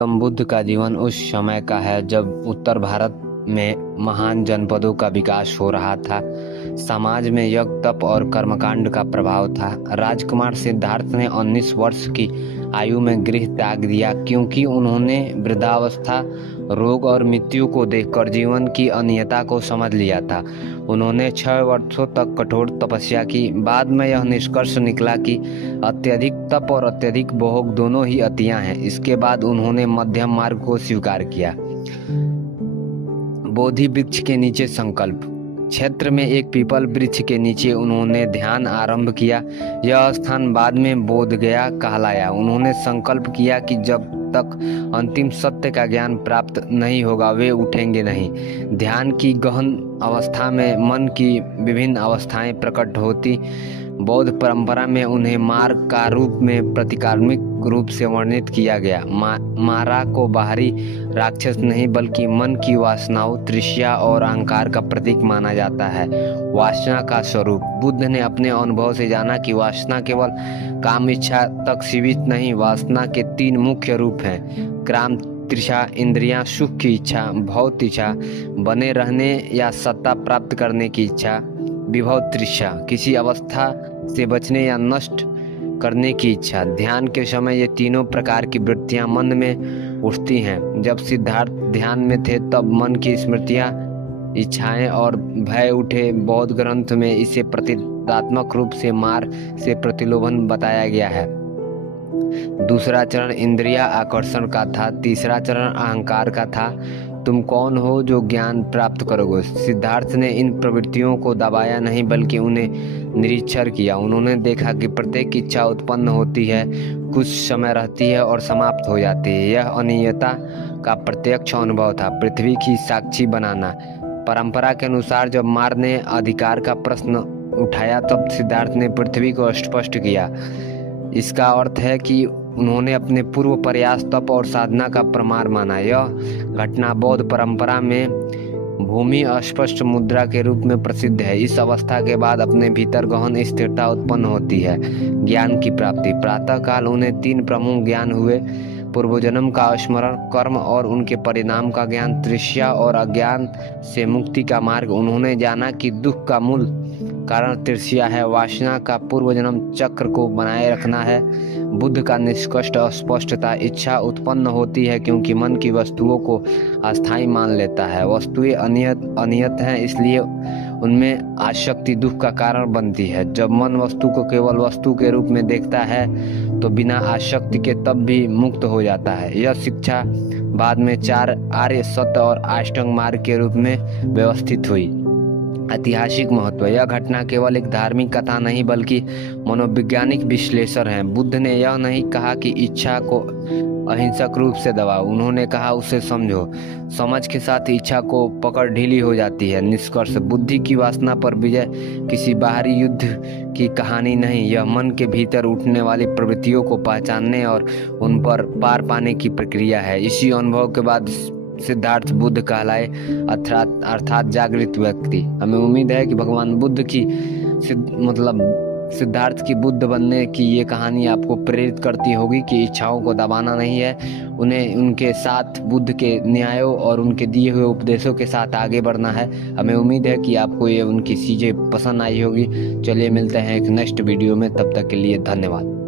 गौतम बुद्ध का जीवन उस समय का है जब उत्तर भारत में महान जनपदों का विकास हो रहा था। समाज में यज्ञ तप और कर्मकांड का प्रभाव था। राजकुमार सिद्धार्थ ने 19 वर्ष की आयु में गृह त्याग दिया क्योंकि उन्होंने वृद्धावस्था, रोग और मृत्यु को देखकर जीवन की अनियता को समझ लिया था। उन्होंने 6 वर्षों तक कठोर तपस्या की। बाद में यह निष्कर्ष निकला कि अत्यधिक तप और अत्यधिक भोग दोनों ही अतियां हैं। इसके बाद उन्होंने मध्यम मार्ग को स्वीकार किया। बोधि वृक्ष के नीचे संकल्प। क्षेत्र में एक पीपल वृक्ष के नीचे उन्होंने ध्यान आरंभ किया। यह स्थान बाद में बोधगया कहलाया। उन्होंने संकल्प किया कि जब तक अंतिम सत्य का ज्ञान प्राप्त नहीं होगा वे उठेंगे नहीं। ध्यान की गहन अवस्था में मन की विभिन्न अवस्थाएं प्रकट होती। बौद्ध परंपरा में उन्हें मार्ग का रूप में प्रतीकात्मक रूप से वर्णित किया गया। मारा को बाहरी राक्षस नहीं बल्कि मन की वासनाओं, तृष्णा और अहंकार का प्रतीक माना जाता है। वासना का स्वरूप। बुद्ध ने अपने अनुभव से जाना कि वासना केवल काम इच्छा तक सीमित नहीं। वासना के 3 मुख्य रूप हैं: काम तृष्णा, इंद्रियां, सुख की इच्छा, भौतिक इच्छा, बने रहने या सत्ता प्राप्त करने की इच्छा, विभव तृष्णा, किसी अवस्था से बचने या नष्ट करने की इच्छा। ध्यान के समय ये तीनों प्रकार की वृत्तियां मन में उठती हैं। जब सिद्धार्थ ध्यान में थे तब मन की स्मृतियां, इच्छाएं और भय उठे। बौद्ध ग्रंथ में इसे प्रतीकात्मक रूप से मार से प्रतिलोभन बताया गया है। दूसरा चरण इंद्रिया आकर्षण का था। तीसरा चरण अहंकार का था। तुम कौन हो जो ज्ञान प्राप्त करोगे? सिद्धार्थ ने इन प्रवृत्तियों को दबाया नहीं बल्कि उन्हें निरीक्षण किया। उन्होंने देखा कि प्रत्येक इच्छा उत्पन्न होती है, कुछ समय रहती है और समाप्त हो जाती है। यह अनियता का प्रत्यक्ष अनुभव था। पृथ्वी की साक्षी बनाना। परंपरा के अनुसार जब मार ने अधिकार का प्रश्न उठाया तब सिद्धार्थ ने पृथ्वी को स्पष्ट किया। इसका अर्थ है कि उन्होंने अपने पूर्व प्रयास, तप और साधना का प्रमाण माना। यह घटना बौद्ध परंपरा में भूमि अस्पष्ट मुद्रा के रूप में प्रसिद्ध है। इस अवस्था के बाद अपने भीतर गहन स्थिरता उत्पन्न होती है। ज्ञान की प्राप्ति। प्रातः काल उन्हें 3 प्रमुख ज्ञान हुए: पूर्वजन्म का स्मरण, कर्म और उनके परिणाम का ज्ञान, तृष्णा और अज्ञान से मुक्ति का मार्ग। उन्होंने जाना कि दुख का मूल कारण तृष्णा है, वासना का पूर्वजन्म चक्र को बनाए रखना है। बुद्ध का निष्कर्ष स्पष्टता। इच्छा उत्पन्न होती है क्योंकि मन की वस्तुओं को अस्थायी मान लेता है। वस्तुएं अनियत हैं, इसलिए उनमें आसक्ति दुख का कारण बनती है। जब मन वस्तु को केवल वस्तु के रूप में देखता है तो बिना आसक्ति के तब भी मुक्त हो जाता है। यह शिक्षा बाद में 4 आर्य सत्य और अष्टांग मार्ग के रूप में व्यवस्थित हुई। ऐतिहासिक महत्व। यह घटना केवल एक धार्मिक कथा नहीं बल्कि मनोवैज्ञानिक विश्लेषण है। बुद्ध ने यह नहीं कहा कि इच्छा को अहिंसक रूप से दबाओ। उन्होंने कहा उसे समझो। समझ के साथ इच्छा को पकड़ ढीली हो जाती है। निष्कर्ष। बुद्धि की वासना पर विजय किसी बाहरी युद्ध की कहानी नहीं, यह मन के भीतर उठने वाली प्रवृत्तियों को पहचानने और उन पर पार पाने की प्रक्रिया है। इसी अनुभव के बाद सिद्धार्थ बुद्ध कहलाए, अर्थात जागृत व्यक्ति। हमें उम्मीद है कि भगवान बुद्ध की सिद्धार्थ की बुद्ध बनने की ये कहानी आपको प्रेरित करती होगी कि इच्छाओं को दबाना नहीं है, उन्हें उनके साथ बुद्ध के न्यायों और उनके दिए हुए उपदेशों के साथ आगे बढ़ना है। हमें उम्मीद है कि आपको ये उनकी चीज़ें पसंद आई होगी। चलिए मिलते हैं एक नेक्स्ट वीडियो में, तब तक के लिए धन्यवाद।